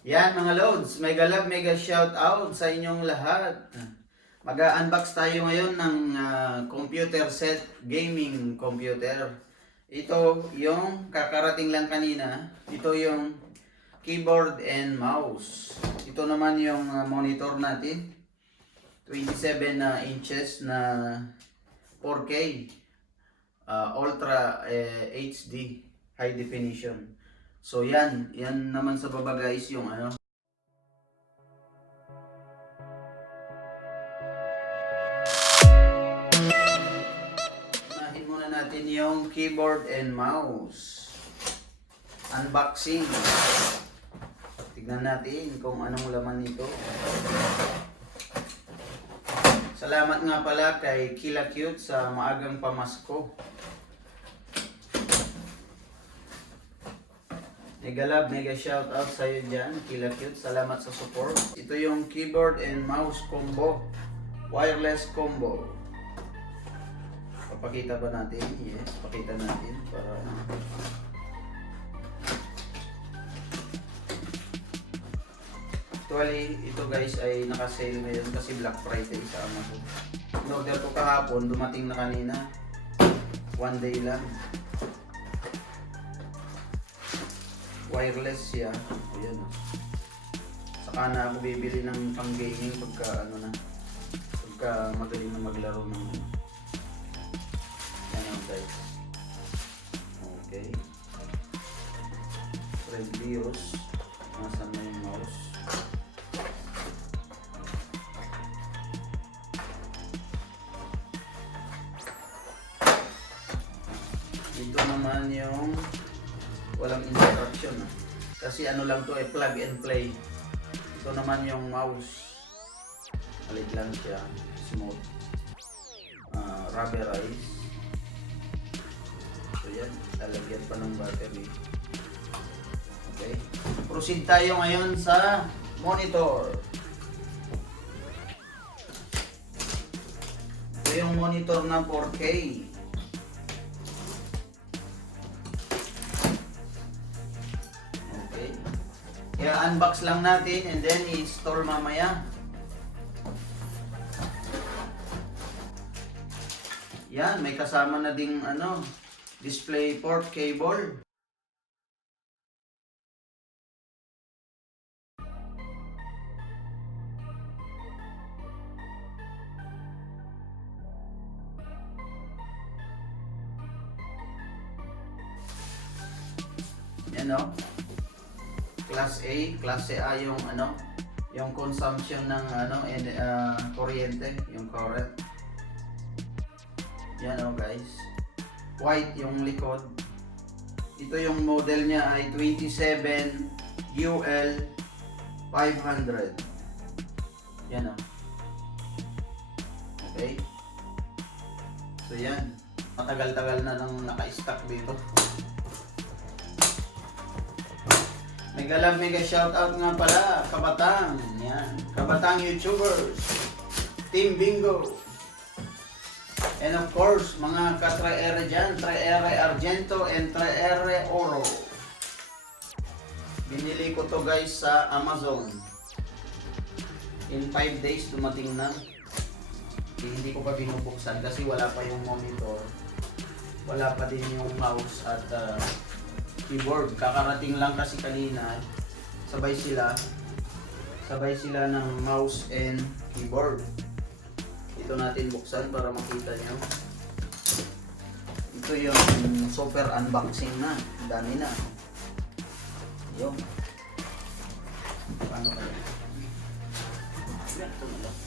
Yan mga loads, mega love, mega shout out sa inyong lahat. Mag-unbox tayo ngayon ng computer set, gaming computer. Ito yung kakarating lang kanina. Ito yung keyboard and mouse. Ito naman yung monitor natin. 27 inches na 4K Ultra HD high definition. So yan naman sa baba guys yung ano. Unahin muna natin yung keyboard and mouse. Unboxing. Tignan natin kung anong laman nito. Salamat nga pala kay Kila Cute sa maagang pamasko. Mega love, mega shout out sa iyo dyan, Kila Cute. Salamat sa support. Ito yung keyboard and mouse combo. Wireless combo. Papakita ba natin? Yes, pakita natin para actually, ito guys ay naka-sale ngayon kasi Black Friday sa Amazon. In-order ko kahapon, dumating na kanina. One day lang. Wireless siya. Ayan o. Saka na ako bibili ng pang gaming pagka magaling na maglaro ng yan o guys. Okay. Reviews. Nasaan na yung mouse? Dito naman yung walang instruction kasi ano lang to plug and play. Ito naman yung mouse, malit lang siya, smooth, rubberized. So yan, lalagyan pa ng battery. Okay, proceed tayo ngayon sa monitor. Ito yung monitor na 4K. I-unbox lang natin and then i-install mamaya. Yan, may kasama na ding ano, display port cable. Yan o. Class A yung ano, yung consumption ng ano kuryente, yung current. Yan o guys. White yung likod. Ito yung model niya ay 27UL500. Yan o. Okay. So yan. Matagal-tagal na nang naka-stock dito. Mega love, mega shout out nga pala, Kabatang. Yan. Kabatang YouTubers. Team Bingo. And of course, mga ka-Erre dyan. Erre Argento and Erre Oro. Binili ko to guys sa Amazon. In 5 days dumating na. Hindi ko pa binubuksan kasi wala pa yung monitor. Wala pa din yung mouse at keyboard. Kakarating lang kasi kanina. Sabay sila ng mouse and keyboard. Ito natin buksan para makita nyo. Ito yung super unboxing na. Dami na. Yung paano kaya? Ito na lang.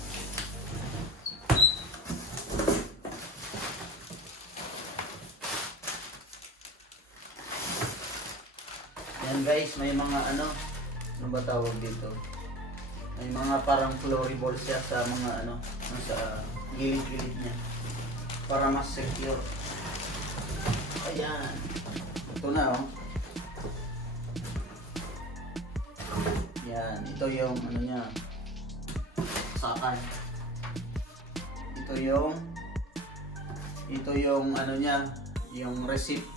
Yan guys, may mga ano ba tawag dito? May mga parang floriball siya sa mga ano, sa gilid-gilid niya para mas secure. Ayan. Ito na oh. Yan, ito yung ano niya. Sakay. Ito yung ano niya, yung receipt.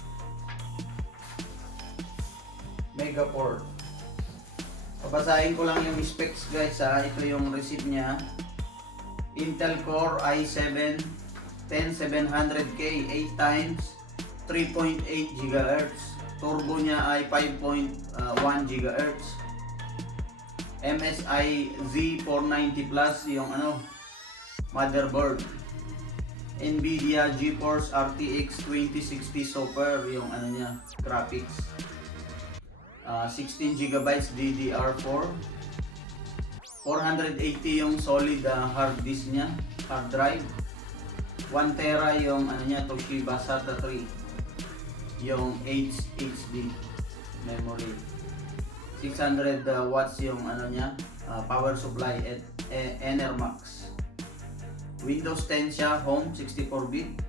Megaport. Pabasahin ko lang yung specs guys ha. Ito yung receipt niya. Intel Core i7 10700K 8 times 3.8 GHz. Turbo niya ay 5.1 GHz. MSI Z490 Plus yung motherboard. Nvidia GeForce RTX 2060 Super yung graphics. 16GB DDR4. 480 yung solid hard disk niya, hard drive. 1 tera yung Toshiba SATA 3. Yung HD memory. 600 watts yung power supply at Erre Max. Windows 10 siya, home 64-bit.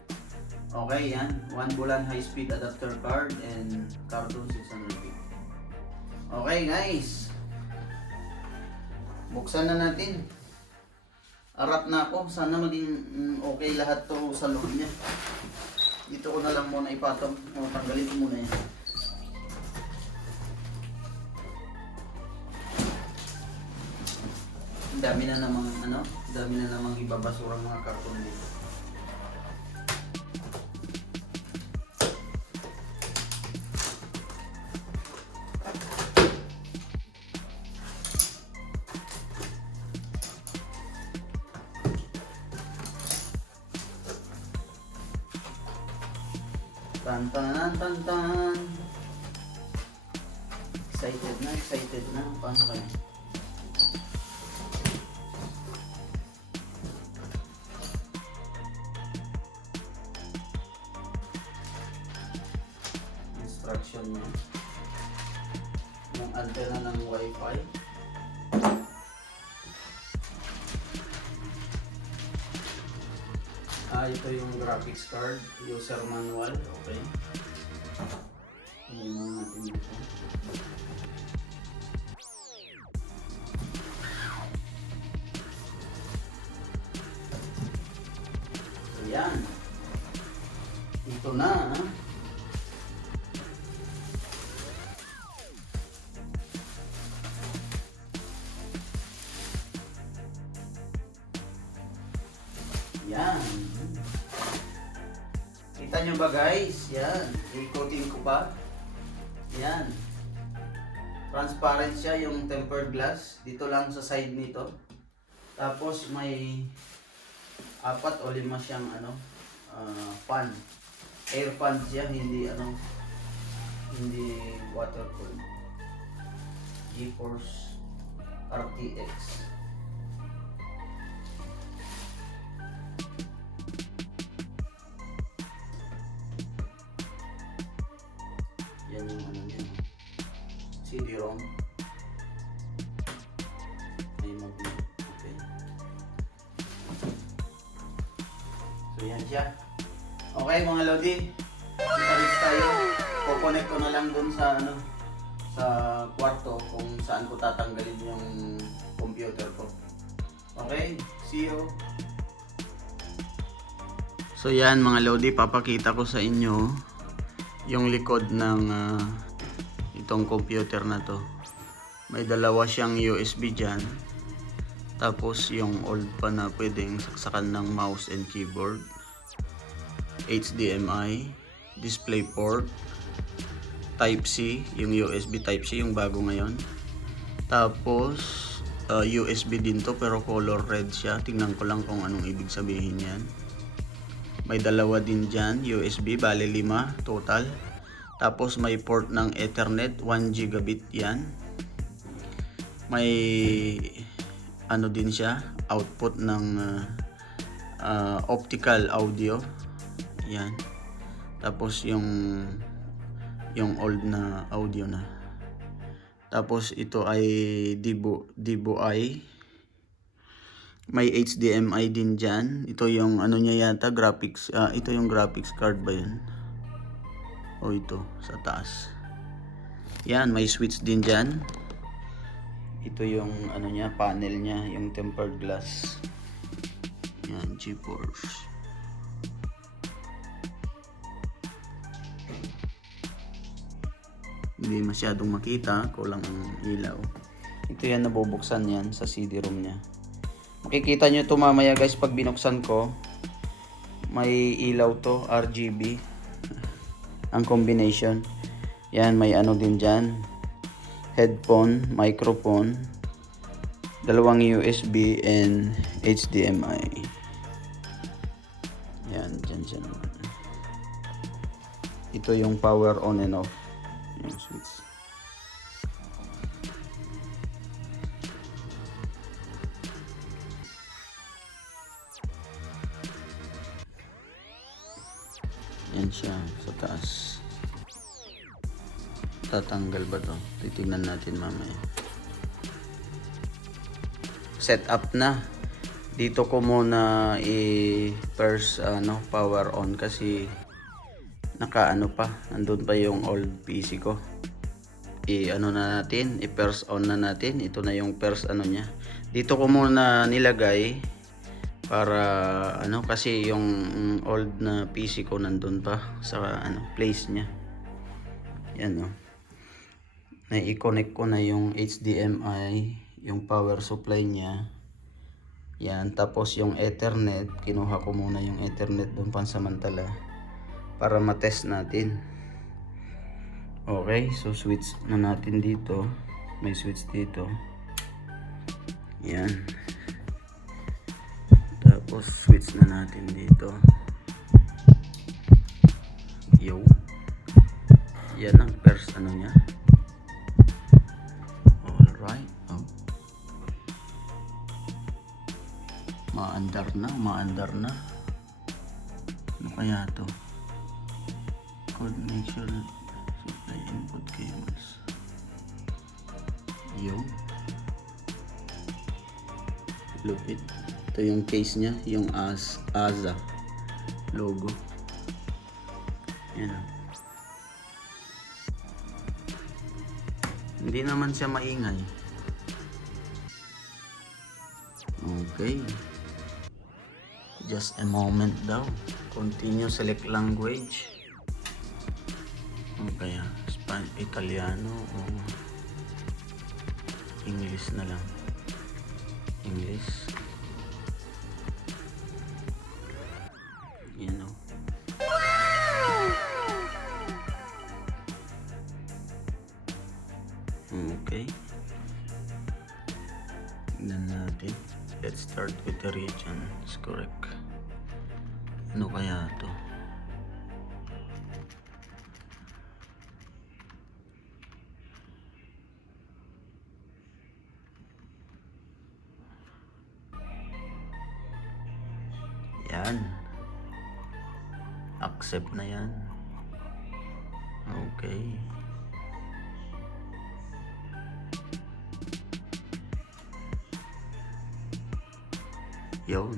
Okay, yan. 1 bulan high-speed adapter card and cartoon 600-bit. Okay, guys. Buksan na natin. Arap na ako. Sana maging okay lahat to sa loob niya. Dito ko na lang muna ipatong. Tanggalin ko muna yan. Dami na namang ibabasurang mga karton dito. Tan tan tan tan. Excited na. Paano kaya? Instruction niya. Yung antena ng Wi-Fi. Ito yung graphics card, user manual, okay. Hindi mo natin dito. Ayan. Ito na. Yan. Kita nyo ba guys? Yan. Ikotin ko pa. Yan. Transparent siya yung tempered glass. Dito lang sa side nito. Tapos may 4 o 5 siyang fan. Air fan siya, hindi watercooled. GeForce RTX. Yan yung niya. CD-ROM. May magnet. Okay. So yan siya. Okay mga Lodi. Alis tayo. Kukonect ko na lang dun sa sa kwarto kung saan ko tatanggalin yung computer ko. Okay, see you. So yan mga Lodi, papakita ko sa inyo yung likod ng itong computer na to. May dalawa siyang USB dyan. Tapos yung old pa na pwedeng saksakan ng mouse and keyboard. HDMI, DisplayPort, Type-C, yung USB Type-C, yung bago ngayon. Tapos USB din to pero color red siya. Tingnan ko lang kung anong ibig sabihin yan. May dalawa din dyan, USB, bale 5 total. Tapos may port ng Ethernet, 1 gigabit yan. May din siya, output ng optical audio. Yan. Tapos yung old na audio na. Tapos ito ay DVI. May HDMI din dyan. Ito yung niya yata, graphics. Ito yung graphics card ba yun? O ito, sa taas. Yan, may switch din dyan. Ito yung niya, panel niya, yung tempered glass. Yan, GeForce. Hindi masyadong makita, kulang ang ilaw. Ito yan, nabubuksan yan sa CD-ROM niya. Makikita nyo ito mamaya guys pag binuksan ko. May ilaw to, RGB. Ang combination. Yan, may ano din dyan. Headphone, microphone, dalawang USB and HDMI. Yan, dyan siya naman. Ito yung power on and off. Yung switch. Yan siya sa taas. Tatanggal ba to? Titignan natin mamaya. Set up na. Dito ko muna i-first power on kasi naka-ano pa. Nandun pa yung old PC ko. I-ano na natin, i-first on na natin. Ito na yung first ano niya. Dito ko muna nilagay para kasi yung old na PC ko nandun pa sa place niya. Yan na i-connect ko na yung HDMI, yung power supply niya. Yan, tapos yung Ethernet, kinuha ko muna yung Ethernet doon pansamantala para matest natin. Okay, so switch na natin dito. May switch dito. Yan. Tapos switch na natin dito. Yo. Yan ang first niya. Alright. Maandar na. Ano kaya to? Code make sure supply input cables. Yo. Lupit. Ito yung case niya, yung Azza logo. Yan. Hindi naman siya maingay. Okay. Just a moment daw. Continue, select language. Okay, Italiano o English na lang. English. Yan o. Okay. Tignan natin. Let's start with the region. It's correct. Ano kaya to? Yan. Accept na yan. Okay. Yun.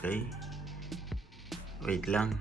Okay. Wait lang.